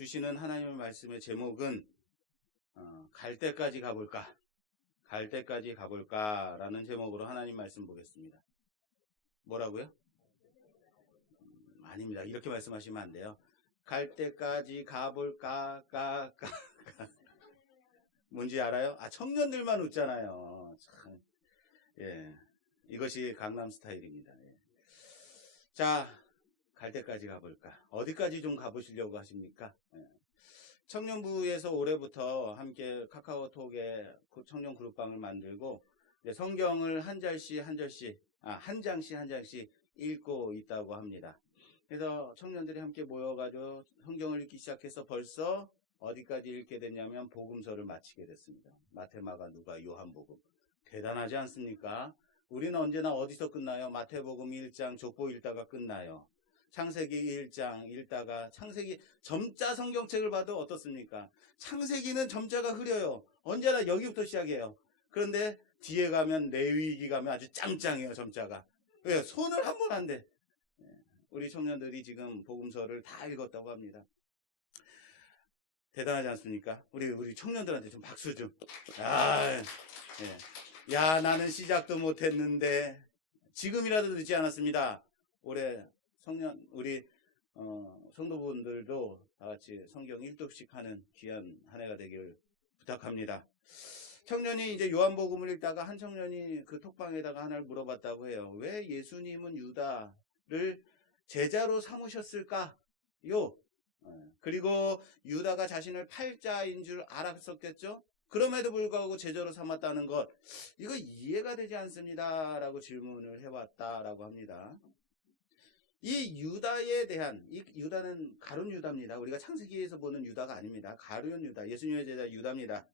주시는 하나님의 말씀의 제목은 갈 때까지 가볼까? 갈 때까지 가볼까라는 제목으로 하나님 말씀 보겠습니다. 뭐라고요? 아닙니다. 이렇게 말씀하시면 안 돼요. 갈 때까지 가볼까? 뭔지 알아요? 청년들만 웃잖아요. 참. 예. 이것이 강남 스타일입니다. 예. 자, 갈 때까지 가볼까? 어디까지 좀 가보시려고 하십니까? 예. 청년부에서 올해부터 함께 카카오톡에 청년 그룹방을 만들고 성경을 한 장씩 읽고 있다고 합니다. 그래서 청년들이 함께 모여가지고 성경을 읽기 시작해서 벌써 어디까지 읽게 됐냐면 복음서를 마치게 됐습니다. 마태마가 누가 요한복음. 대단하지 않습니까? 우리는 언제나 어디서 끝나요? 마태복음 1장 족보 읽다가 끝나요. 창세기 1장 읽다가 창세기 점자 성경책을 봐도 어떻습니까? 창세기는 점자가 흐려요. 언제나 여기부터 시작해요. 그런데 뒤에 가면 레위기 가면 아주 짱짱해요. 점자가. 왜? 손을 한 번 안 대. 우리 청년들이 지금 복음서를 다 읽었다고 합니다. 대단하지 않습니까? 우리 청년들한테 좀 박수 좀. 예. 야, 나는 시작도 못했는데 지금이라도 늦지 않았습니다. 올해 우리 성도분들도 다 같이 성경 1독씩 하는 귀한 한 해가 되길 부탁합니다. 청년이 이제 요한복음을 읽다가 한 청년이 그 톡방에다가 하나를 물어봤다고 해요. 왜 예수님은 유다를 제자로 삼으셨을까요? 그리고 유다가 자신을 팔자인 줄 알았었겠죠? 그럼에도 불구하고 제자로 삼았다는 것, 이거 이해가 되지 않습니다 라고 질문을 해왔다라고 합니다. 이 유다에 대한, 이 유다는 가룟 유다입니다. 우리가 창세기에서 보는 유다가 아닙니다. 가룟 유다, 예수님의 제자 유다입니다.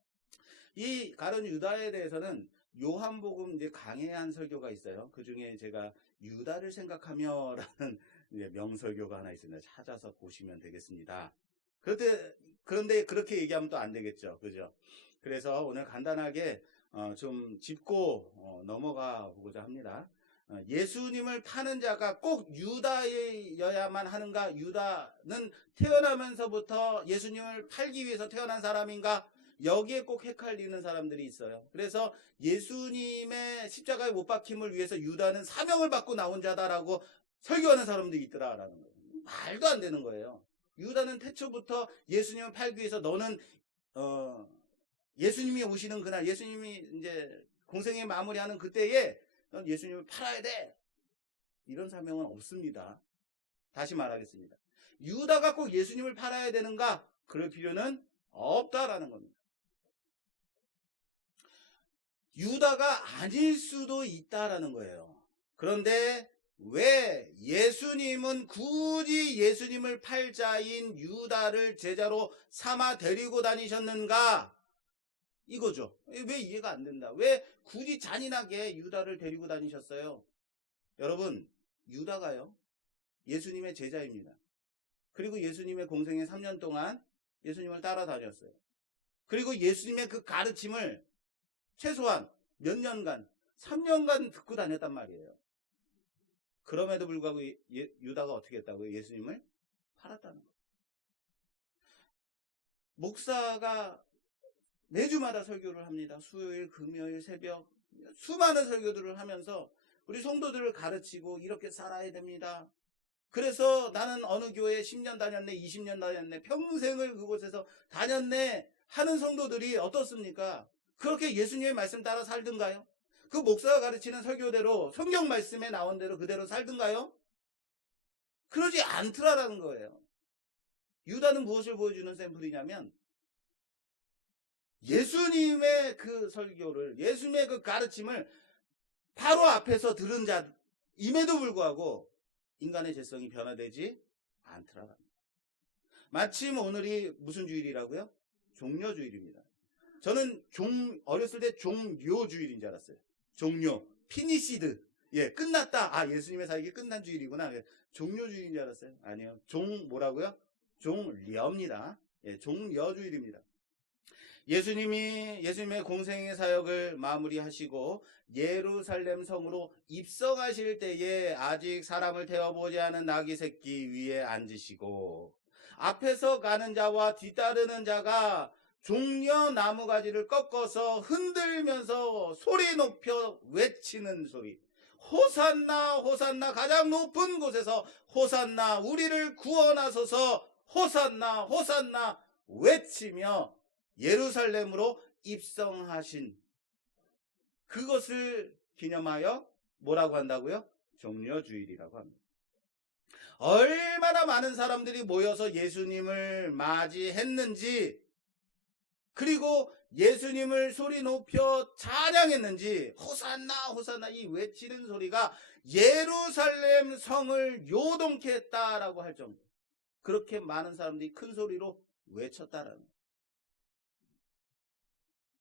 이 가룟 유다에 대해서는 요한복음 이제 강해한 설교가 있어요. 그 중에 제가 유다를 생각하며 라는 명설교가 하나 있습니다. 찾아서 보시면 되겠습니다. 그런데 그렇게 얘기하면 또 안 되겠죠. 그죠? 그래서 오늘 간단하게 좀 짚고 넘어가 보고자 합니다. 예수님을 파는 자가 꼭 유다여야만 하는가? 유다는 태어나면서부터 예수님을 팔기 위해서 태어난 사람인가? 여기에 꼭 헷갈리는 사람들이 있어요. 그래서 예수님의 십자가에 못 박힘을 위해서 유다는 사명을 받고 나온 자다라고 설교하는 사람들이 있더라라는 거예요. 말도 안 되는 거예요. 유다는 태초부터 예수님을 팔기 위해서 너는 예수님이 오시는 그날, 예수님이 이제 공생애 마무리하는 그때에 넌 예수님을 팔아야 돼. 이런 사명은 없습니다. 다시 말하겠습니다. 유다가 꼭 예수님을 팔아야 되는가? 그럴 필요는 없다라는 겁니다. 유다가 아닐 수도 있다라는 거예요. 그런데 왜 예수님은 굳이 예수님을 팔자인 유다를 제자로 삼아 데리고 다니셨는가? 이거죠. 왜 이해가 안 된다? 왜 굳이 잔인하게 유다를 데리고 다니셨어요? 여러분, 유다가요, 예수님의 제자입니다. 그리고 예수님의 공생애 3년 동안 예수님을 따라다녔어요. 그리고 예수님의 그 가르침을 최소한 몇 년간, 3년간 듣고 다녔단 말이에요. 그럼에도 불구하고 유다가 어떻게 했다고요? 예수님을 팔았다는 거예요. 목사가 매주마다 설교를 합니다. 수요일, 금요일, 새벽 수많은 설교들을 하면서 우리 성도들을 가르치고 이렇게 살아야 됩니다. 그래서 나는 어느 교회에 10년 다녔네, 20년 다녔네, 평생을 그곳에서 다녔네 하는 성도들이 어떻습니까? 그렇게 예수님의 말씀 따라 살든가요? 그 목사가 가르치는 설교대로 성경 말씀에 나온 대로 그대로 살든가요? 그러지 않더라라는 거예요. 유다는 무엇을 보여주는 샘플이냐면 예수님의 그 설교를, 예수님의 그 가르침을 바로 앞에서 들은 자임에도 불구하고 인간의 죄성이 변화되지 않더라라는 거예요. 마침 오늘이 무슨 주일이라고요? 종려주일입니다. 저는 어렸을 때 종료주일인 줄 알았어요. 종료, 피니시드. 예, 끝났다. 예수님의 사역이 끝난 주일이구나. 종료주일인 줄 알았어요. 아니요. 뭐라고요? 종려입니다. 예, 종려주일입니다. 예수님의 공생의 사역을 마무리하시고 예루살렘 성으로 입성하실 때에 아직 사람을 태워보지 않은 나귀 새끼 위에 앉으시고 앞에서 가는 자와 뒤따르는 자가 종려 나무가지를 꺾어서 흔들면서 소리 높여 외치는 소리. 호산나 호산나, 가장 높은 곳에서 호산나, 우리를 구원하소서, 호산나 호산나 외치며 예루살렘으로 입성하신 그것을 기념하여 뭐라고 한다고요? 종려주일이라고 합니다. 얼마나 많은 사람들이 모여서 예수님을 맞이했는지, 그리고 예수님을 소리 높여 찬양했는지, 호산나 호산나 이 외치는 소리가 예루살렘 성을 요동케 했다라고 할 정도, 그렇게 많은 사람들이 큰 소리로 외쳤다라는 거예요.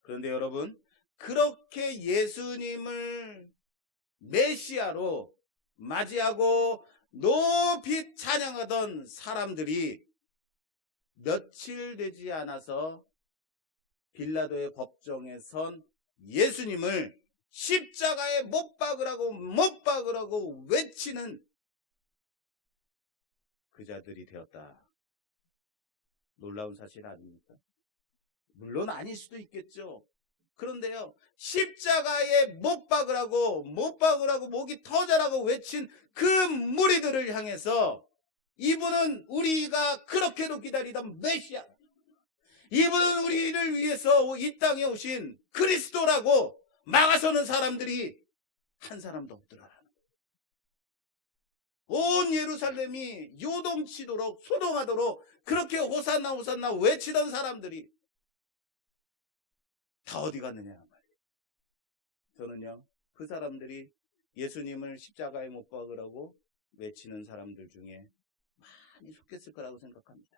그런데 여러분, 그렇게 예수님을 메시아로 맞이하고 높이 찬양하던 사람들이 며칠 되지 않아서 빌라도의 법정에 선 예수님을 십자가에 못 박으라고 외치는 그 자들이 되었다. 놀라운 사실 아닙니까? 물론 아닐 수도 있겠죠. 그런데요, 십자가에 못 박으라고 목이 터져라고 외친 그 무리들을 향해서 이분은 우리가 그렇게도 기다리던 메시아, 이분은 우리를 위해서 이 땅에 오신 그리스도라고 막아서는 사람들이 한 사람도 없더라. 온 예루살렘이 요동치도록 소동하도록 그렇게 호산나 호산나 외치던 사람들이 다 어디 갔느냐 말이에요. 저는요, 그 사람들이 예수님을 십자가에 못 박으라고 외치는 사람들 중에 많이 속했을 거라고 생각합니다.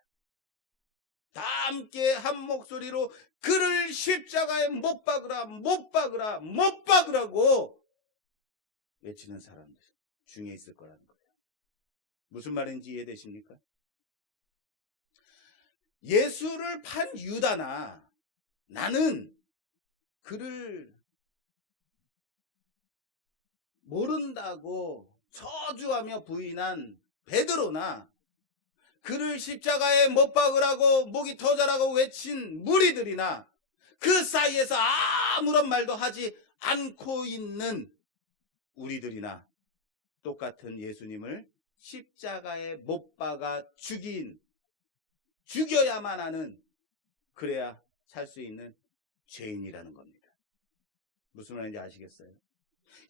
다 함께 한 목소리로 그를 십자가에 못 박으라고 외치는 사람들 중에 있을 거라는 거예요. 무슨 말인지 이해되십니까? 예수를 판 유다나, 나는 그를 모른다고 저주하며 부인한 베드로나, 그를 십자가에 못 박으라고 목이 터져라고 외친 무리들이나, 그 사이에서 아무런 말도 하지 않고 있는 우리들이나 똑같은 예수님을 십자가에 못 박아 죽여야만 하는, 그래야 살 수 있는 죄인이라는 겁니다. 무슨 말인지 아시겠어요?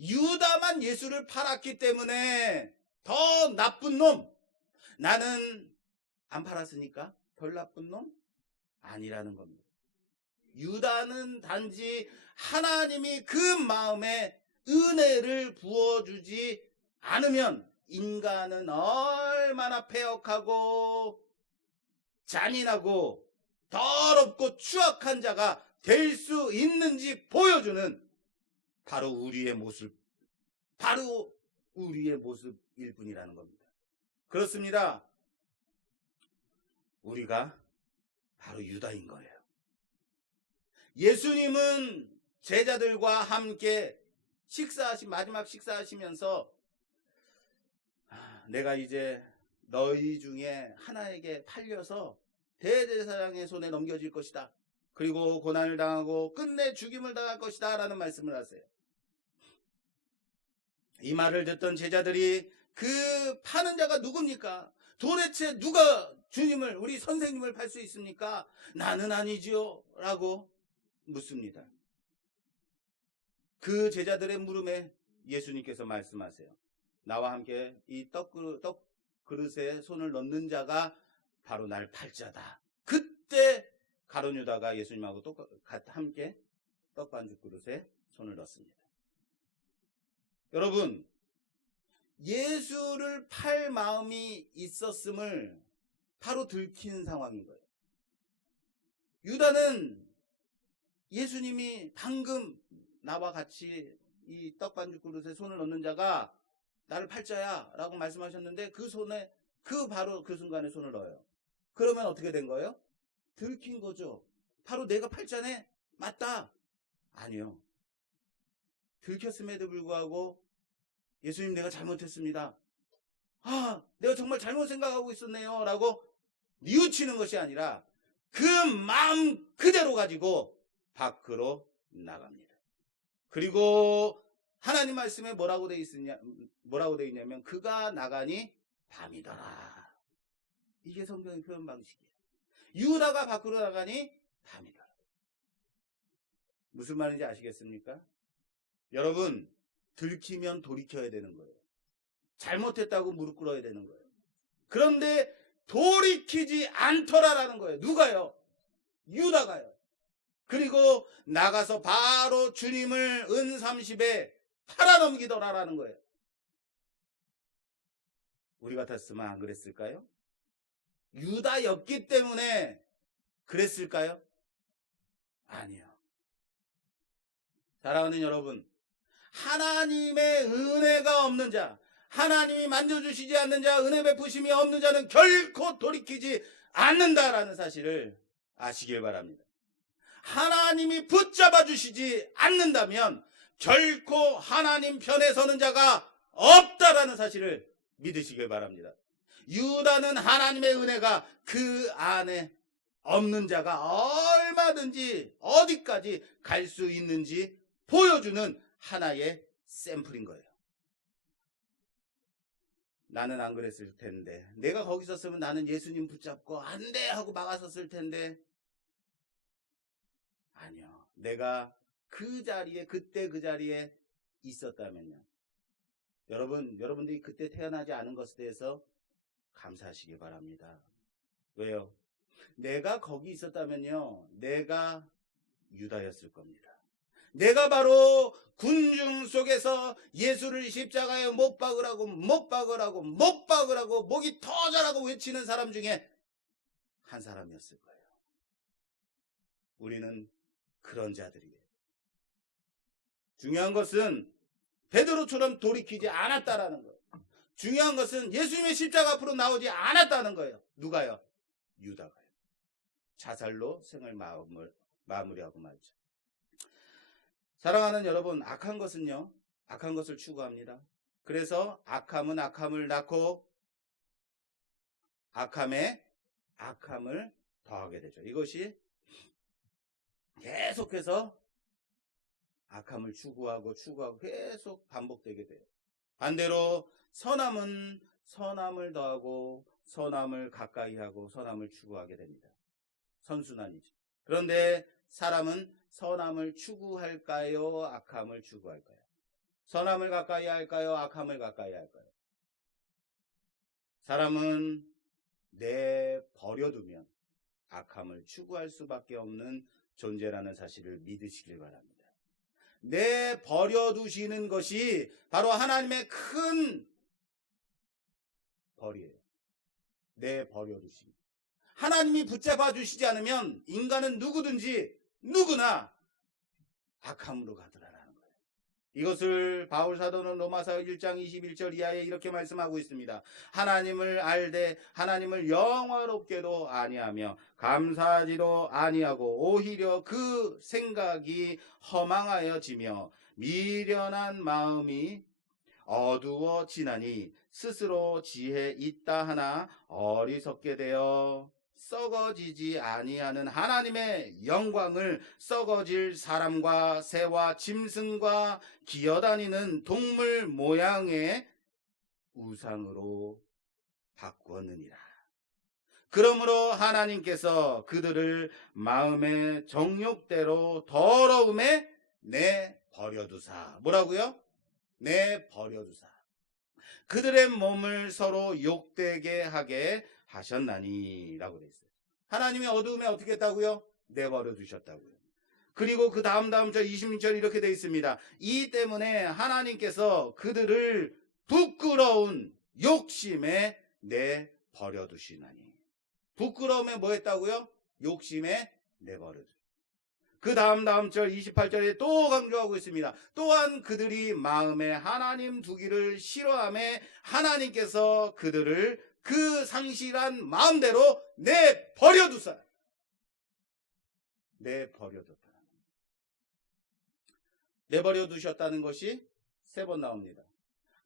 유다만 예수를 팔았기 때문에 더 나쁜 놈, 나는 안 팔았으니까 덜 나쁜 놈? 아니라는 겁니다. 유다는 단지 하나님이 그 마음에 은혜를 부어주지 않으면 인간은 얼마나 패역하고 잔인하고 더럽고 추악한 자가 될 수 있는지 보여주는 바로 우리의 모습일 뿐이라는 겁니다. 그렇습니다. 우리가 바로 유다인 거예요. 예수님은 제자들과 함께 마지막 식사하시면서 내가 이제 너희 중에 하나에게 팔려서 대제사장의 손에 넘겨질 것이다. 그리고 고난을 당하고 끝내 죽임을 당할 것이다 라는 말씀을 하세요. 이 말을 듣던 제자들이 그 파는 자가 누굽니까? 도대체 누가 주님을, 우리 선생님을 팔 수 있습니까? 나는 아니지요 라고 묻습니다. 그 제자들의 물음에 예수님께서 말씀하세요. 나와 함께 이 떡 그릇에 손을 넣는 자가 바로 날 팔 자다. 그때 가룟 유다가 예수님하고 함께 떡반죽 그릇에 손을 넣습니다. 여러분, 예수를 팔 마음이 있었음을 바로 들킨 상황인 거예요. 유다는 예수님이 방금 나와 같이 이 떡반죽 그릇에 손을 넣는 자가 나를 팔 자야 라고 말씀하셨는데, 그 손에 바로 그 순간에 손을 넣어요. 그러면 어떻게 된 거예요? 들킨 거죠. 바로 내가 팔자네? 맞다. 아니요. 들켰음에도 불구하고 예수님, 내가 잘못했습니다. 내가 정말 잘못 생각하고 있었네요 라고 뉘우치는 것이 아니라 그 마음 그대로 가지고 밖으로 나갑니다. 그리고 하나님 말씀에 뭐라고 돼 있냐면 그가 나가니 밤이더라. 이게 성경의 표현 방식이에요. 유다가 밖으로 나가니 밤이더라. 무슨 말인지 아시겠습니까? 여러분, 들키면 돌이켜야 되는 거예요. 잘못했다고 무릎 꿇어야 되는 거예요. 그런데 돌이키지 않더라라는 거예요. 누가요? 유다가요. 그리고 나가서 바로 주님을 은 30에 팔아넘기더라라는 거예요. 우리 같았으면 안 그랬을까요? 유다였기 때문에 그랬을까요? 아니요. 사랑하는 여러분, 하나님의 은혜가 없는 자, 하나님이 만져주시지 않는 자, 은혜 베푸심이 없는 자는 결코 돌이키지 않는다라는 사실을 아시길 바랍니다. 하나님이 붙잡아 주시지 않는다면 결코 하나님 편에 서는 자가 없다라는 사실을 믿으시길 바랍니다. 유다는 하나님의 은혜가 그 안에 없는 자가 얼마든지 어디까지 갈 수 있는지 보여주는 하나의 샘플인 거예요. 나는 안 그랬을 텐데, 내가 거기 있었으면 나는 예수님 붙잡고 안 돼 하고 막았었을 텐데, 아니요. 내가 그 자리에, 그때 그 자리에 있었다면요. 여러분들이 그때 태어나지 않은 것에 대해서 감사하시기 바랍니다. 왜요? 내가 거기 있었다면요, 내가 유다였을 겁니다. 내가 바로 군중 속에서 예수를 십자가에 못 박으라고 목이 터져라고 외치는 사람 중에 한 사람이었을 거예요. 우리는 그런 자들이에요. 중요한 것은 베드로처럼 돌이키지 않았다라는 거예요. 중요한 것은 예수님의 십자가 앞으로 나오지 않았다는 거예요. 누가요? 유다가요. 자살로 생을 마무리하고 말죠. 사랑하는 여러분, 악한 것은요, 악한 것을 추구합니다. 그래서 악함은 악함을 낳고 악함에 악함을 더하게 되죠. 이것이 계속해서 악함을 추구하고 계속 반복되게 돼요. 반대로 선함은 선함을 더하고 선함을 가까이 하고 선함을 추구하게 됩니다. 선순환이죠. 그런데 사람은 선함을 추구할까요? 악함을 추구할까요? 선함을 가까이 할까요? 악함을 가까이 할까요? 사람은 내버려두면 악함을 추구할 수밖에 없는 존재라는 사실을 믿으시길 바랍니다. 내버려두시는 것이 바로 하나님의 큰 벌이에요. 내버려두심. 하나님이 붙잡아 주시지 않으면 인간은 누구나 악함으로 가더라라는 거예요. 이것을 바울 사도는 로마서 1장 21절 이하에 이렇게 말씀하고 있습니다. 하나님을 알되 하나님을 영화롭게도 아니하며 감사하지도 아니하고 오히려 그 생각이 허망하여지며 미련한 마음이 어두워지나니 스스로 지혜 있다 하나 어리석게 되어 썩어지지 아니하는 하나님의 영광을 썩어질 사람과 새와 짐승과 기어다니는 동물 모양의 우상으로 바꾸었느니라. 그러므로 하나님께서 그들을 마음의 정욕대로 더러움에 내버려두사. 뭐라고요? 내버려두사. 그들의 몸을 서로 욕되게 하게 하셨나니 라고 되어 있어요. 하나님이 어두움에 어떻게 했다고요? 내버려 두셨다고요. 그리고 그 다음 절 26절 이렇게 되어 있습니다. 이 때문에 하나님께서 그들을 부끄러운 욕심에 내버려 두시나니. 부끄러움에 뭐 했다고요? 욕심에 내버려 두시나니. 그 다음 절 28절에 또 강조하고 있습니다. 또한 그들이 마음에 하나님 두기를 싫어하며 하나님께서 그들을 그 상실한 마음대로 내버려두사. 내버려두셨다는 것이 3번 나옵니다.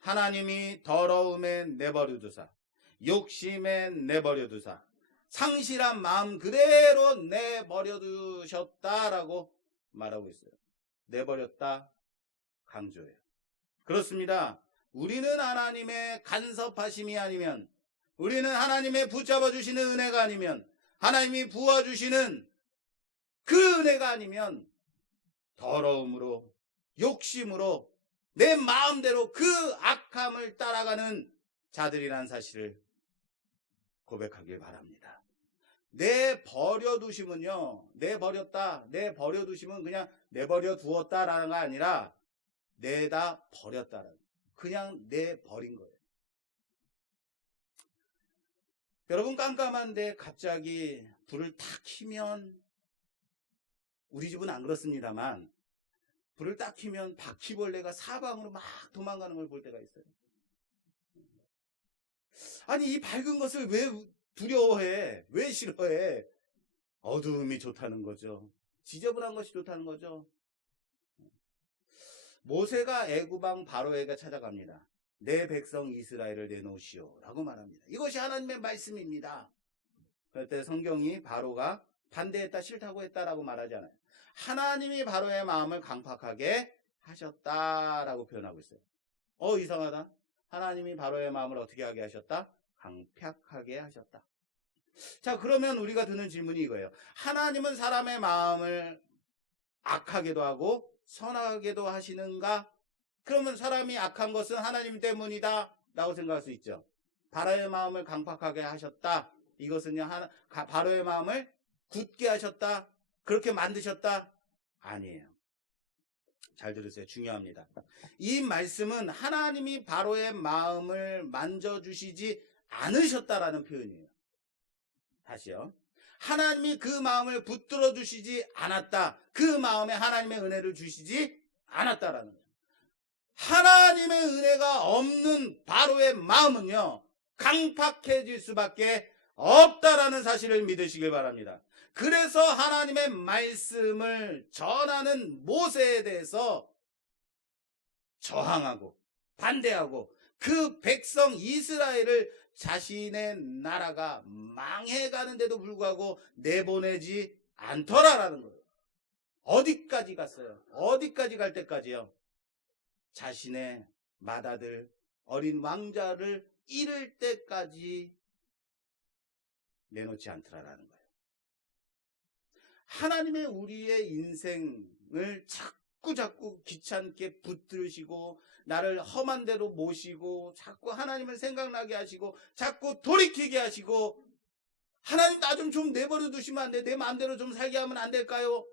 하나님이 더러움에 내버려두사, 욕심에 내버려두사, 상실한 마음 그대로 내버려 두셨다라고 말하고 있어요. 내버렸다 강조해요. 그렇습니다. 우리는 하나님의 간섭하심이 아니면, 우리는 하나님의 붙잡아 주시는 은혜가 아니면, 하나님이 부어주시는 그 은혜가 아니면 더러움으로, 욕심으로 내 마음대로 그 악함을 따라가는 자들이라는 사실을 고백하길 바랍니다. 내버려 두심은요, 내버렸다, 내버려 두심은 그냥 내버려 두었다라는 거 아니라 내다 버렸다라는, 그냥 내버린 거예요. 여러분, 깜깜한데 갑자기 불을 탁 켜면, 우리 집은 안 그렇습니다만 불을 딱 켜면 바퀴벌레가 사방으로 막 도망가는 걸 볼 때가 있어요. 아니, 이 밝은 것을 왜 두려워해? 왜 싫어해? 어두움이 좋다는 거죠. 지저분한 것이 좋다는 거죠. 모세가 애굽 왕 바로에게 찾아갑니다. 내 백성 이스라엘을 내놓으시오 라고 말합니다. 이것이 하나님의 말씀입니다. 그때 성경이 바로가 반대했다, 싫다고 했다라고 말하지 않아요. 하나님이 바로의 마음을 강팍하게 하셨다라고 표현하고 있어요. 이상하다. 하나님이 바로의 마음을 어떻게 하게 하셨다? 강팍하게 하셨다. 자, 그러면 우리가 드는 질문이 이거예요. 하나님은 사람의 마음을 악하게도 하고 선하게도 하시는가? 그러면 사람이 악한 것은 하나님 때문이다 라고 생각할 수 있죠. 바로의 마음을 강팍하게 하셨다. 이것은요, 바로의 마음을 굳게 하셨다, 그렇게 만드셨다? 아니에요. 잘 들으세요. 중요합니다. 이 말씀은 하나님이 바로의 마음을 만져주시지 않으셨다라는 표현이에요. 다시요. 하나님이 그 마음을 붙들어 주시지 않았다. 그 마음에 하나님의 은혜를 주시지 않았다라는 거예요. 하나님의 은혜가 없는 바로의 마음은요, 강팍해질 수밖에 없다라는 사실을 믿으시길 바랍니다. 그래서 하나님의 말씀을 전하는 모세에 대해서 저항하고 반대하고 그 백성 이스라엘을 자신의 나라가 망해가는데도 불구하고 내보내지 않더라라는 거예요. 어디까지 갔어요? 어디까지 갈 때까지요? 자신의 맏아들 어린 왕자를 잃을 때까지 내놓지 않더라라는 거예요. 하나님의 우리의 인생을 자꾸 귀찮게 붙들으시고 나를 험한 데로 모시고 자꾸 하나님을 생각나게 하시고 자꾸 돌이키게 하시고, 하나님 나 좀 내버려 두시면 안 돼? 내 마음대로 좀 살게 하면 안 될까요?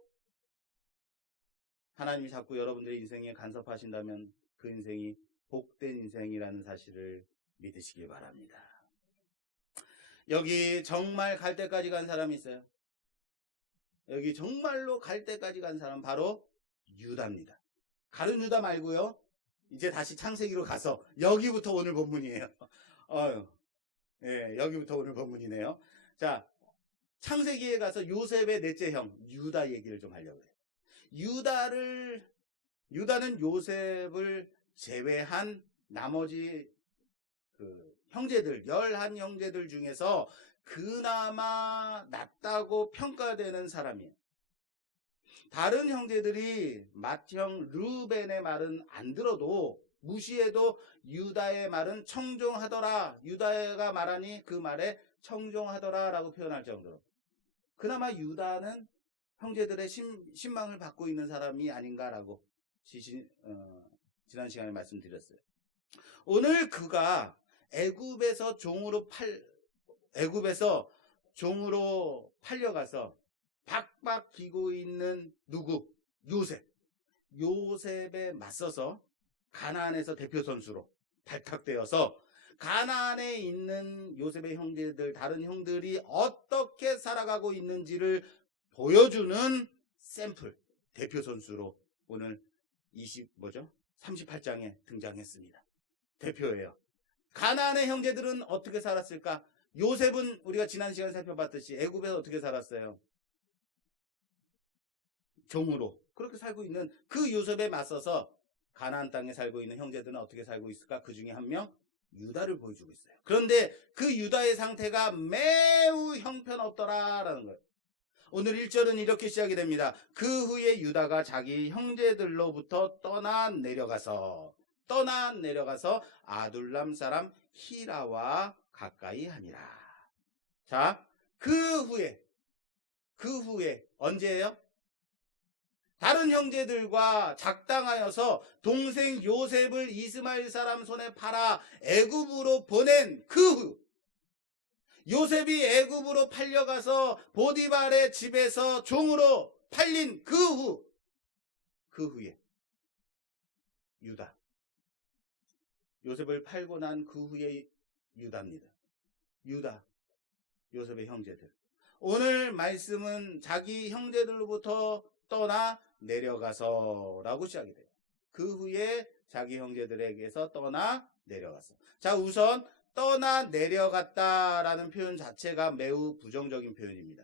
하나님이 자꾸 여러분들의 인생에 간섭하신다면 그 인생이 복된 인생이라는 사실을 믿으시길 바랍니다. 여기 정말 갈 때까지 간 사람이 있어요. 여기 정말로 갈 때까지 간 사람 바로 유다입니다. 가룟 유다 말고요. 이제 다시 창세기로 가서 여기부터 오늘 본문이에요. 여기부터 오늘 본문이네요. 자, 창세기에 가서 요셉의 넷째 형 유다 얘기를 좀 하려고 해요. 유다는 요셉을 제외한 나머지 형제들, 11형제들 중에서 그나마 낫다고 평가되는 사람이에요. 다른 형제들이 맏형 르벤의 말은 안 들어도 무시해도 유다의 말은 청종하더라. 유다가 말하니 그 말에 청종하더라 라고 표현할 정도로 그나마 유다는 형제들의 신망을 받고 있는 사람이 아닌가라고 지난 시간에 말씀드렸어요. 오늘 그가 애굽에서 종으로 팔려가서 박박 기고 있는 누구? 요셉에 맞서서 가나안에서 대표 선수로 발탁되어서 가나안에 있는 요셉의 형제들, 다른 형들이 어떻게 살아가고 있는지를 보여주는 샘플, 대표 선수로 오늘 38장에 등장했습니다. 대표예요. 가나안의 형제들은 어떻게 살았을까? 요셉은 우리가 지난 시간에 살펴봤듯이 애굽에서 어떻게 살았어요? 종으로 그렇게 살고 있는 그 요셉에 맞서서 가나안 땅에 살고 있는 형제들은 어떻게 살고 있을까? 그 중에 한 명 유다를 보여주고 있어요. 그런데 그 유다의 상태가 매우 형편없더라라는 거예요. 오늘 1절은 이렇게 시작이 됩니다. 그 후에 유다가 자기 형제들로부터 떠나 내려가서 아둘람 사람 히라와 가까이 하니라. 자, 그 후에 언제예요? 다른 형제들과 작당하여서 동생 요셉을 이스마엘 사람 손에 팔아 애굽으로 보낸 그 후, 요셉이 애굽으로 팔려가서 보디발의 집에서 종으로 팔린 그 후에 유다, 요셉을 팔고 난 그 후에 유다입니다. 유다, 요셉의 형제들. 오늘 말씀은 자기 형제들로부터 떠나 내려가서 라고 시작이 돼요. 그 후에 자기 형제들에게서 떠나 내려가서. 자, 우선 떠나 내려갔다라는 표현 자체가 매우 부정적인 표현입니다.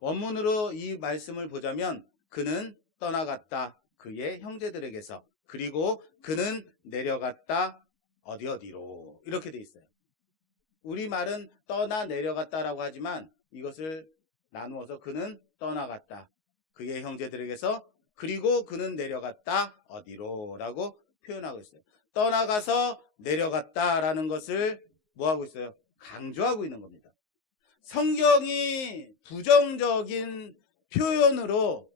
원문으로 이 말씀을 보자면 그는 떠나갔다 그의 형제들에게서, 그리고 그는 내려갔다 어디로 이렇게 돼 있어요. 우리말은 떠나 내려갔다라고 하지만 이것을 나누어서 그는 떠나갔다 그의 형제들에게서, 그리고 그는 내려갔다 어디로 라고 표현하고 있어요. 떠나가서 내려갔다라는 것을 뭐하고 있어요? 강조하고 있는 겁니다. 성경이 부정적인 표현으로,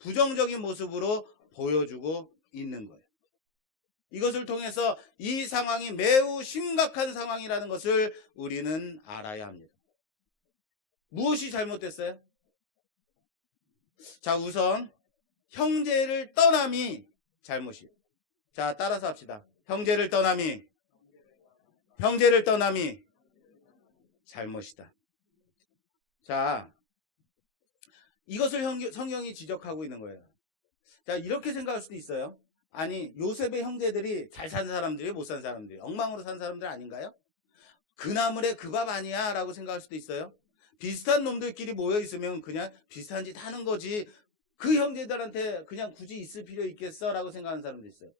부정적인 모습으로 보여주고 있는 거예요. 이것을 통해서 이 상황이 매우 심각한 상황이라는 것을 우리는 알아야 합니다. 무엇이 잘못됐어요? 자, 우선 형제를 떠남이 잘못이에요. 자, 따라서 합시다. 형제를 떠남이 잘못이다. 자, 이것을 성경이 지적하고 있는 거예요. 자, 이렇게 생각할 수도 있어요. 아니, 요셉의 형제들이 잘 산 사람들이 못 산 사람들이 엉망으로 산 사람들 아닌가요? 그 나물에 그 밥 아니야 라고 생각할 수도 있어요. 비슷한 놈들끼리 모여 있으면 그냥 비슷한 짓 하는 거지 그 형제들한테 그냥 굳이 있을 필요 있겠어 라고 생각하는 사람도 있어요.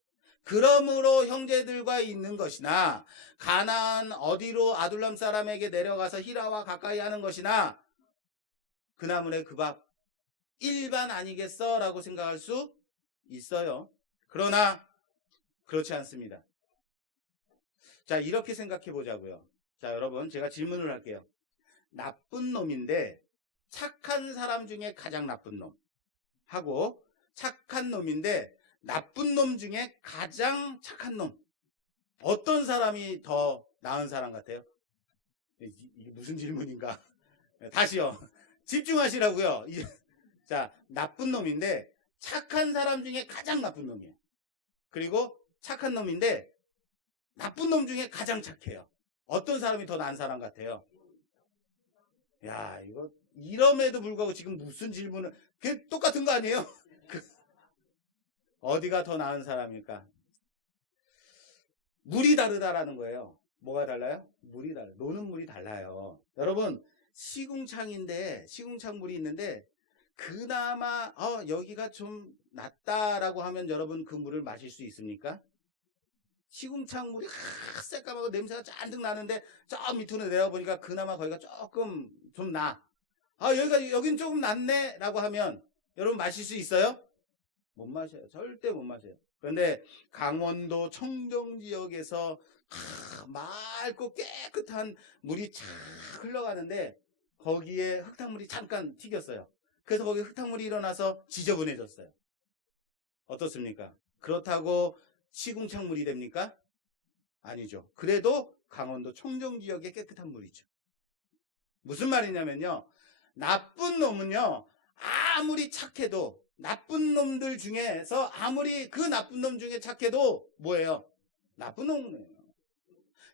그러므로 형제들과 있는 것이나 가나안 어디로 아둘람 사람에게 내려가서 히라와 가까이 하는 것이나 그 나물에 그 밥 일반 아니겠어 라고 생각할 수 있어요. 그러나 그렇지 않습니다. 자, 이렇게 생각해 보자고요. 자, 여러분, 제가 질문을 할게요. 나쁜 놈인데 착한 사람 중에 가장 나쁜 놈 하고 착한 놈인데 나쁜 놈 중에 가장 착한 놈, 어떤 사람이 더 나은 사람 같아요? 이게 무슨 질문인가? 다시요. 집중하시라고요. 자, 나쁜 놈인데 착한 사람 중에 가장 나쁜 놈이에요. 그리고 착한 놈인데 나쁜 놈 중에 가장 착해요. 어떤 사람이 더 나은 사람 같아요? 야, 이거 이럼에도 불구하고 지금 무슨 질문을, 그게 똑같은 거 아니에요? 어디가 더 나은 사람일까? 물이 다르다라는 거예요. 뭐가 달라요? 물이 달라요. 노는 물이 달라요. 여러분, 시궁창인데, 시궁창 물이 있는데 그나마 여기가 좀 낫다라고 하면 여러분 그 물을 마실 수 있습니까? 시궁창 물이 새까맣고 냄새가 잔뜩 나는데 저 밑으로 내려보니까 그나마 거기가 조금 좀 나. 여긴 조금 낫네 라고 하면 여러분 마실 수 있어요? 못 마셔요. 절대 못 마셔요. 그런데 강원도 청정지역에서 맑고 깨끗한 물이 착 흘러가는데 거기에 흙탕물이 잠깐 튀겼어요. 그래서 거기 흙탕물이 일어나서 지저분해졌어요. 어떻습니까? 그렇다고 시궁창물이 됩니까? 아니죠. 그래도 강원도 청정지역의 깨끗한 물이죠. 무슨 말이냐면요, 나쁜 놈은요 아무리 착해도, 나쁜 놈들 중에서 아무리 그 나쁜 놈 중에 착해도 뭐예요? 나쁜 놈이에요.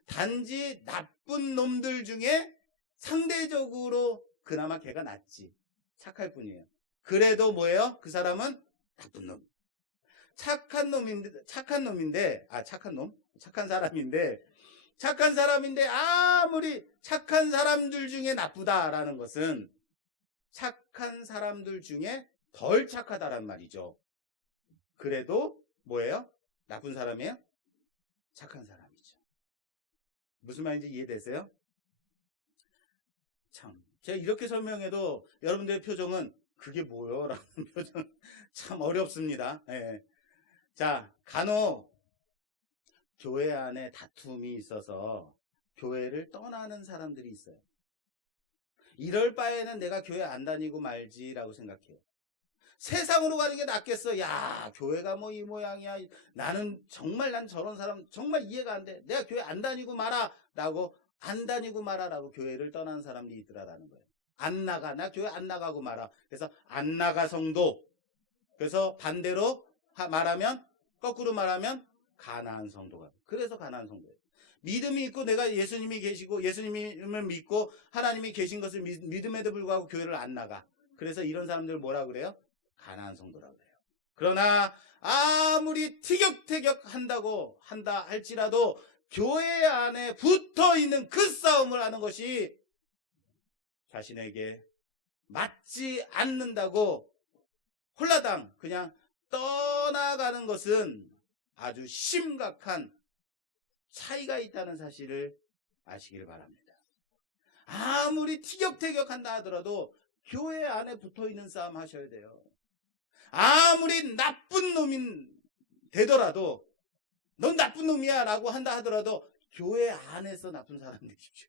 단지 나쁜 놈들 중에 상대적으로 그나마 걔가 낫지, 착할 뿐이에요. 그래도 뭐예요? 그 사람은 나쁜 놈. 착한 사람인데 아무리 착한 사람들 중에 나쁘다라는 것은 착한 사람들 중에 덜 착하다란 말이죠. 그래도 뭐예요? 나쁜 사람이에요? 착한 사람이죠. 무슨 말인지 이해되세요? 참, 제가 이렇게 설명해도 여러분들의 표정은 그게 뭐요? 라는 표정 참 어렵습니다. 예. 자, 간혹 교회 안에 다툼이 있어서 교회를 떠나는 사람들이 있어요. 이럴 바에는 내가 교회 안 다니고 말지라고 생각해요. 세상으로 가는 게 낫겠어. 야, 교회가 뭐 이 모양이야. 난 저런 사람 정말 이해가 안 돼. 내가 교회 안 다니고 말아라고 교회를 떠나는 사람들이 있더라라는 거예요. 안 나가. 나 교회 안 나가고 말아. 그래서 안 나가 성도. 그래서 반대로 거꾸로 말하면 가난한 성도가. 그래서 가난한 성도예요. 믿음이 있고 내가 예수님이 계시고 예수님을 믿고 하나님이 계신 것을 믿음에도 불구하고 교회를 안 나가. 그래서 이런 사람들 뭐라 그래요? 가난한 성도라고 그래요. 그러나 아무리 티격태격 한다 할지라도 교회 안에 붙어 있는 그 싸움을 하는 것이 자신에게 맞지 않는다고 홀라당 그냥 떠나가는 것은 아주 심각한 차이가 있다는 사실을 아시길 바랍니다. 아무리 티격태격한다 하더라도 교회 안에 붙어있는 싸움 하셔야 돼요. 아무리 나쁜 놈인 되더라도 넌 나쁜 놈이야 라고 한다 하더라도 교회 안에서 나쁜 사람 되십시오.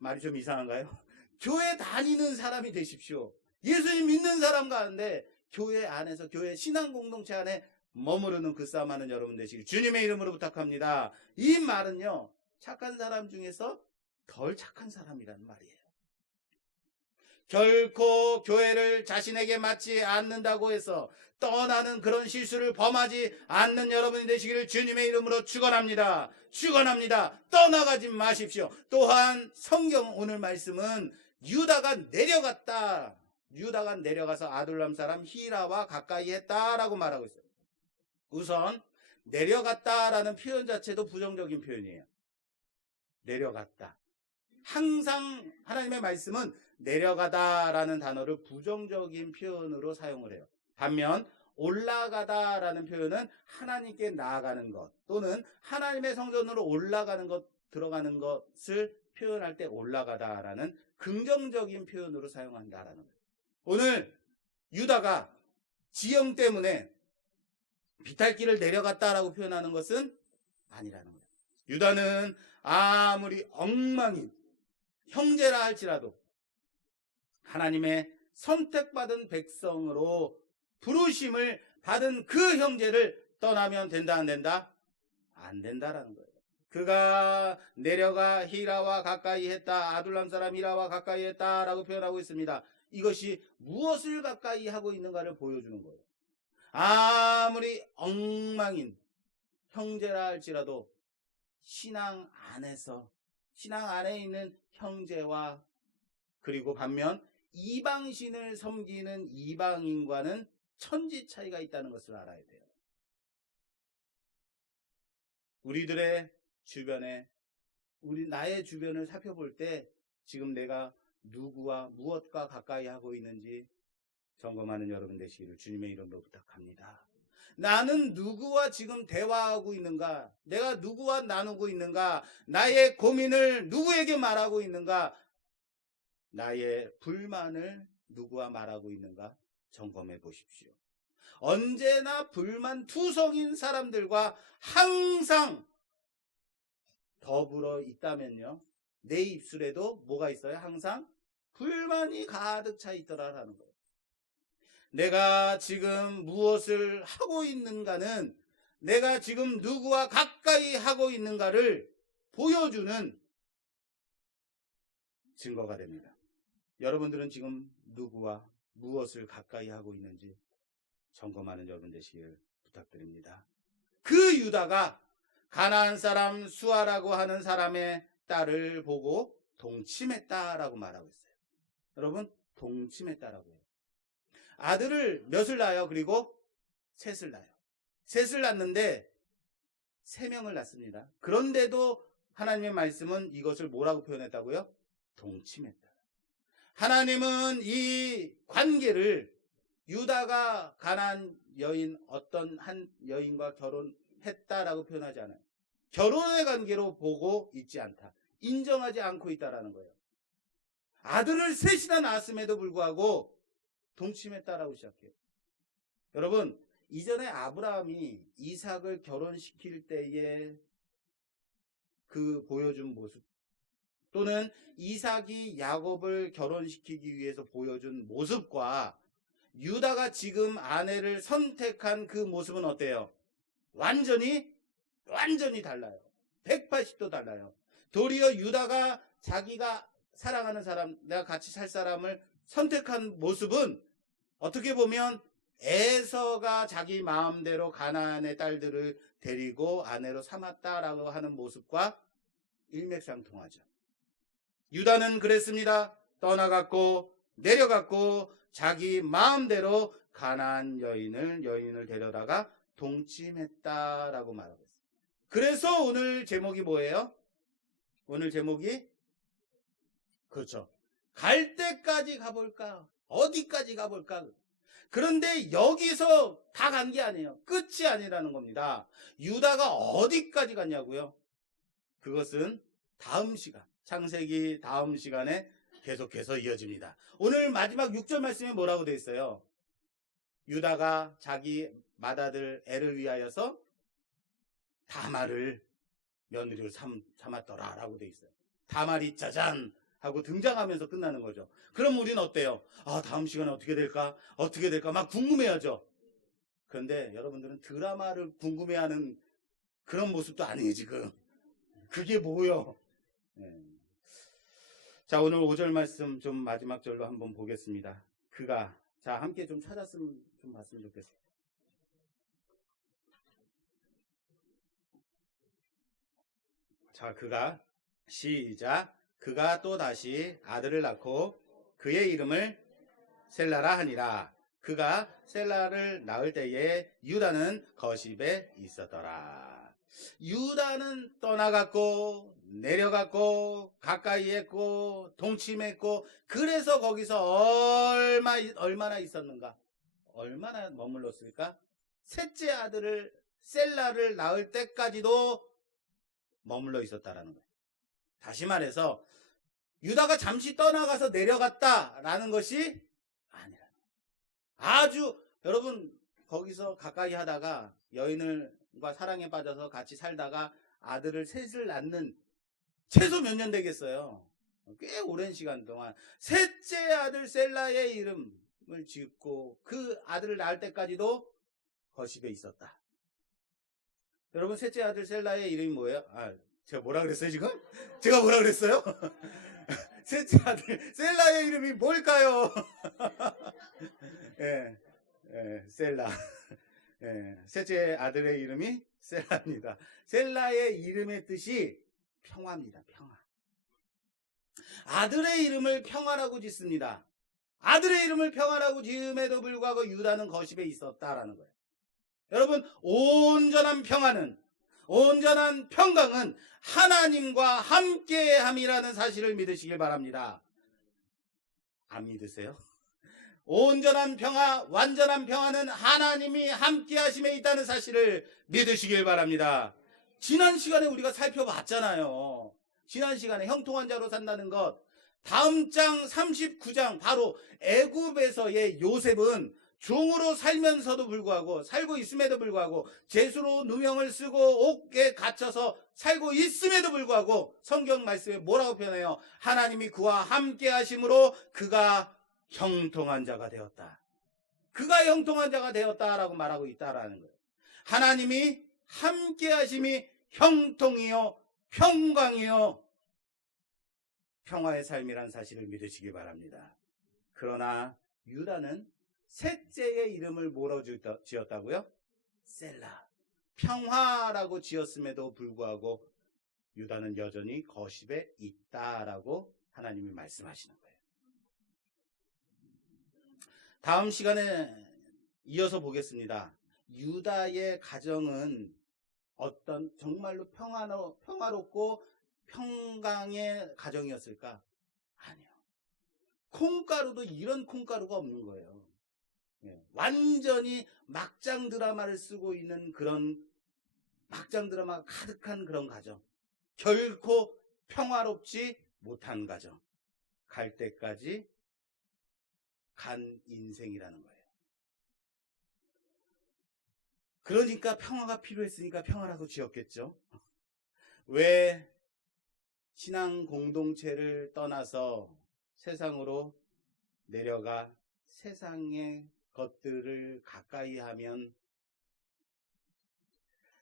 말이 좀 이상한가요? 교회 다니는 사람이 되십시오. 예수님 믿는 사람 가운데 교회 안에서 교회 신앙 공동체 안에 머무르는 그 싸움하는 여러분 되시길 주님의 이름으로 부탁합니다. 이 말은요, 착한 사람 중에서 덜 착한 사람이라는 말이에요. 결코 교회를 자신에게 맞지 않는다고 해서 떠나는 그런 실수를 범하지 않는 여러분이 되시기를 주님의 이름으로 축원합니다. 축원합니다. 떠나가지 마십시오. 또한 성경 오늘 말씀은 유다가 내려갔다. 유다가 내려가서 아둘람 사람 히라와 가까이 했다라고 말하고 있어요. 우선 내려갔다라는 표현 자체도 부정적인 표현이에요. 내려갔다. 항상 하나님의 말씀은 내려가다라는 단어를 부정적인 표현으로 사용을 해요. 반면 올라가다라는 표현은 하나님께 나아가는 것 또는 하나님의 성전으로 올라가는 것, 들어가는 것을 표현할 때 올라가다라는 긍정적인 표현으로 사용한다라는 거예요. 오늘 유다가 지형 때문에 비탈길을 내려갔다라고 표현하는 것은 아니라는 거예요. 유다는 아무리 엉망인 형제라 할지라도 하나님의 선택받은 백성으로 부르심을 받은 그 형제를 떠나면 된다 안 된다? 안 된다라는 거예요. 그가 내려가 히라와 가까이 했다. 아둘람 사람 히라와 가까이 했다라고 표현하고 있습니다. 이것이 무엇을 가까이 하고 있는가를 보여주는 거예요. 아무리 엉망인 형제라 할지라도 신앙 안에 있는 형제와 그리고 반면 이방신을 섬기는 이방인과는 천지 차이가 있다는 것을 알아야 돼요. 우리들의 주변에 나의 주변을 살펴볼 때 지금 내가 누구와 무엇과 가까이 하고 있는지 점검하는 여러분 되시기를 주님의 이름으로 부탁합니다. 나는 누구와 지금 대화하고 있는가? 내가 누구와 나누고 있는가? 나의 고민을 누구에게 말하고 있는가? 나의 불만을 누구와 말하고 있는가? 점검해 보십시오. 언제나 불만투성인 사람들과 항상 더불어 있다면요, 내 입술에도 뭐가 있어요? 항상 불만이 가득 차 있더라라는 거예요. 내가 지금 무엇을 하고 있는가는 내가 지금 누구와 가까이 하고 있는가를 보여주는 증거가 됩니다. 여러분들은 지금 누구와 무엇을 가까이 하고 있는지 점검하는 여러분 되시길 부탁드립니다. 그 유다가 가나안 사람 수아라고 하는 사람의 딸을 보고 동침했다라고 말하고 있어요. 여러분, 동침했다라고 해요. 아들을 몇을 낳아요? 그리고 셋을 낳아요. 셋을 낳는데 3명을 낳습니다. 그런데도 하나님의 말씀은 이것을 뭐라고 표현했다고요? 동침했다. 하나님은 이 관계를 유다가 가나안 여인 어떤 한 여인과 동침했다라고 표현하지 않아요. 결혼의 관계로 보고 있지 않다. 인정하지 않고 있다라는 거예요. 아들을 셋이나 낳았음에도 불구하고 동침했다라고 시작해요. 여러분, 이전에 아브라함이 이삭을 결혼시킬 때에 그 보여준 모습, 또는 이삭이 야곱을 결혼시키기 위해서 보여준 모습과 유다가 지금 아내를 선택한 그 모습은 어때요? 완전히 달라요. 180도 달라요. 도리어 유다가 자기가 사랑하는 사람, 내가 같이 살 사람을 선택한 모습은 어떻게 보면 에서가 자기 마음대로 가나안의 딸들을 데리고 아내로 삼았다라고 하는 모습과 일맥상통하죠. 유다는 그랬습니다. 떠나갔고 내려갔고 자기 마음대로 가나안 여인을 데려다가 동침했다라고 말하고 있어요. 그래서 오늘 제목이 뭐예요? 오늘 제목이 그렇죠. 갈 때까지 가볼까? 어디까지 가볼까? 그런데 여기서 다 간 게 아니에요. 끝이 아니라는 겁니다. 유다가 어디까지 갔냐고요? 그것은 다음 시간, 창세기 다음 시간에 계속해서 이어집니다. 오늘 마지막 6절 말씀에 뭐라고 되어 있어요? 유다가 자기 맏아들 엘을 위하여서 다말을 며느리로 삼았더라 라고 되어 있어요. 다말이 짜잔 하고 등장하면서 끝나는 거죠. 그럼 우리는 어때요? 다음 시간에 어떻게 될까? 막 궁금해하죠. 그런데 여러분들은 드라마를 궁금해하는 그런 모습도 아니에요 지금. 그게 뭐요? 네. 자, 오늘 5절 말씀 좀 마지막 절로 한번 보겠습니다. 그가, 자, 함께 좀 찾았으면 좀 봤으면 좋겠어요. 자, 그가, 시작. 그가 또 다시 아들을 낳고 그의 이름을 셀라라 하니라. 그가 셀라를 낳을 때에 유다는 거십에 있었더라. 유다는 떠나갔고 내려갔고 가까이 했고 동침했고, 그래서 거기서 얼마나 있었는가? 얼마나 머물렀을까? 셋째 아들을 셀라를 낳을 때까지도 머물러 있었다라는 거예요. 다시 말해서 유다가 잠시 떠나가서 내려갔다라는 것이 아니라, 아주 여러분 거기서 가까이 하다가 여인과 사랑에 빠져서 같이 살다가 아들을 셋을 낳는 최소 몇 년 되겠어요. 꽤 오랜 시간 동안 셋째 아들 셀라의 이름을 짓고 그 아들을 낳을 때까지도 거십에 있었다. 여러분, 셋째 아들 셀라의 이름이 뭐예요? 제가 뭐라 그랬어요 지금? 제가 뭐라 그랬어요? 셋째 아들 셀라의 이름이 뭘까요? 셀라. 셋째 아들의 이름이 셀라입니다. 셀라의 이름의 뜻이 평화입니다. 평화. 아들의 이름을 평화라고 짓습니다. 아들의 이름을 평화라고 지음에도 불구하고 유다는 거십에 있었다라는 거예요. 여러분, 온전한 평화는, 온전한 평강은 하나님과 함께함이라는 사실을 믿으시길 바랍니다. 안 믿으세요? 온전한 평화, 완전한 평화는 하나님이 함께하심에 있다는 사실을 믿으시길 바랍니다. 지난 시간에 우리가 살펴봤잖아요. 지난 시간에 형통한 자로 산다는 것. 다음 장 39장 바로 애굽에서의 요셉은 종으로 살면서도 불구하고, 살고 있음에도 불구하고, 죄수로 누명을 쓰고 옥에 갇혀서 살고 있음에도 불구하고 성경 말씀에 뭐라고 표현해요? 하나님이 그와 함께 하심으로 그가 형통한 자가 되었다. 그가 형통한 자가 되었다라고 말하고 있다라는 거예요. 하나님이 함께 하심이 형통이요 평강이요 평화의 삶이란 사실을 믿으시기 바랍니다. 그러나 유다는 셋째의 이름을 뭐라고 지었다고요? 셀라. 평화라고 지었음에도 불구하고 유다는 여전히 거십에 있다라고 하나님이 말씀하시는 거예요. 다음 시간에 이어서 보겠습니다. 유다의 가정은 어떤 정말로 평화롭고 평강의 가정이었을까? 아니요. 콩가루도 이런 콩가루가 없는 거예요. 완전히 막장 드라마를 쓰고 있는 그런 막장 드라마가 가득한 그런 가정, 결코 평화롭지 못한 가정, 갈 때까지 간 인생이라는 거예요. 그러니까 평화가 필요했으니까 평화라고 지었겠죠. 왜 신앙 공동체를 떠나서 세상으로 내려가 세상의 것들을 가까이 하면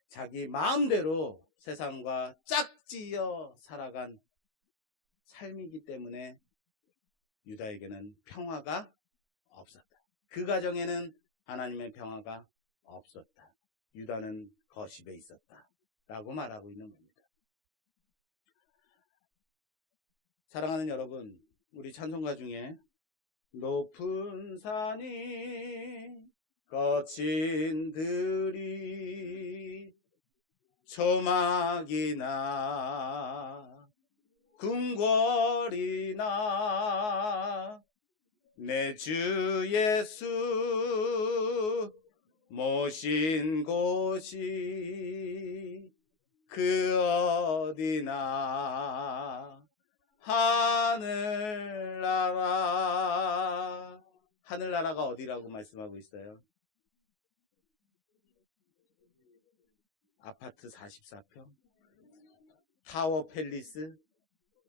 자기 마음대로 세상과 짝지어 살아간 삶이기 때문에 유다에게는 평화가 없었다. 그 가정에는 하나님의 평화가 없었다. 유다는 거십에 있었다 라고 말하고 있는 겁니다. 사랑하는 여러분, 우리 찬송가 중에 높은 산이 거친 들이 초막이나 궁궐이나 내 주 예수 모신 곳이 그 어디나 하늘나라. 하늘나라가 어디라고 말씀하고 있어요? 아파트 44평? 타워 팰리스?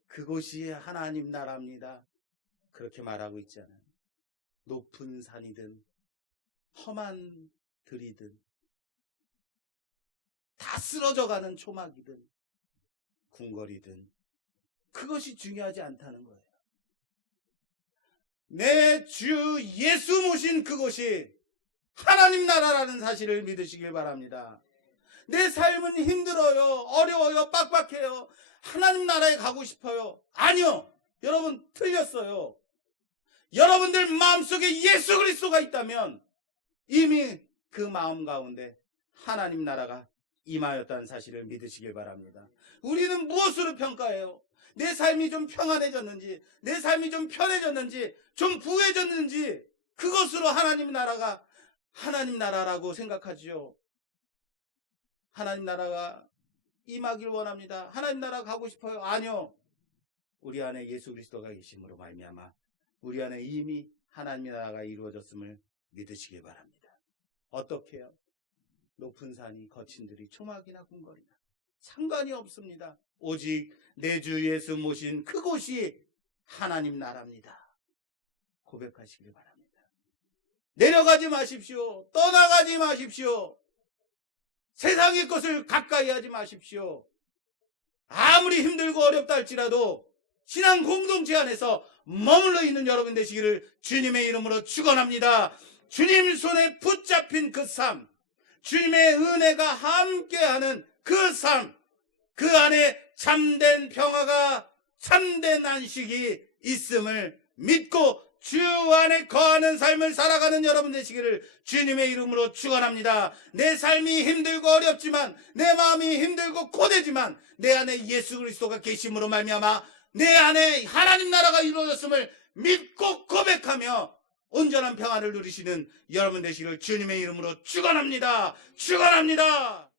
그곳이 하나님 나라입니다. 그렇게 말하고 있잖아요. 높은 산이든 험한 들이든 다 쓰러져가는 초막이든 궁궐이든 그것이 중요하지 않다는 거예요. 내 주 예수 모신 그곳이 하나님 나라라는 사실을 믿으시길 바랍니다. 내 삶은 힘들어요, 어려워요, 빡빡해요, 하나님 나라에 가고 싶어요. 아니요, 여러분 틀렸어요. 여러분들 마음속에 예수 그리스도가 있다면 이미 그 마음 가운데 하나님 나라가 임하였다는 사실을 믿으시길 바랍니다. 우리는 무엇으로 평가해요? 내 삶이 좀 평안해졌는지, 내 삶이 좀 편해졌는지, 좀 부해졌는지, 그것으로 하나님 나라가 하나님 나라라고 생각하지요. 하나님 나라가 임하길 원합니다. 하나님 나라 가고 싶어요. 아니요, 우리 안에 예수 그리스도가 계심으로 말미암아 우리 안에 이미 하나님 나라가 이루어졌음을 믿으시길 바랍니다. 어떻게 해요? 높은 산이 거친 들이 초막이나 궁궐이나 상관이 없습니다. 오직 내 주 예수 모신 그곳이 하나님 나라입니다. 고백하시길 바랍니다. 내려가지 마십시오. 떠나가지 마십시오. 세상의 것을 가까이 하지 마십시오. 아무리 힘들고 어렵다 할지라도 신앙 공동체 안에서 머물러 있는 여러분 되시기를 주님의 이름으로 축원합니다. 주님 손에 붙잡힌 그 삶, 주님의 은혜가 함께하는 그 삶, 그 안에 참된 평화가, 참된 안식이 있음을 믿고 주 안에 거하는 삶을 살아가는 여러분 되시기를 주님의 이름으로 축원합니다. 내 삶이 힘들고 어렵지만, 내 마음이 힘들고 고되지만 내 안에 예수 그리스도가 계심으로 말미암아 내 안에 하나님 나라가 이루어졌음을 믿고 고백하며 온전한 평안을 누리시는 여러분 되시기를 주님의 이름으로 축원합니다. 축원합니다.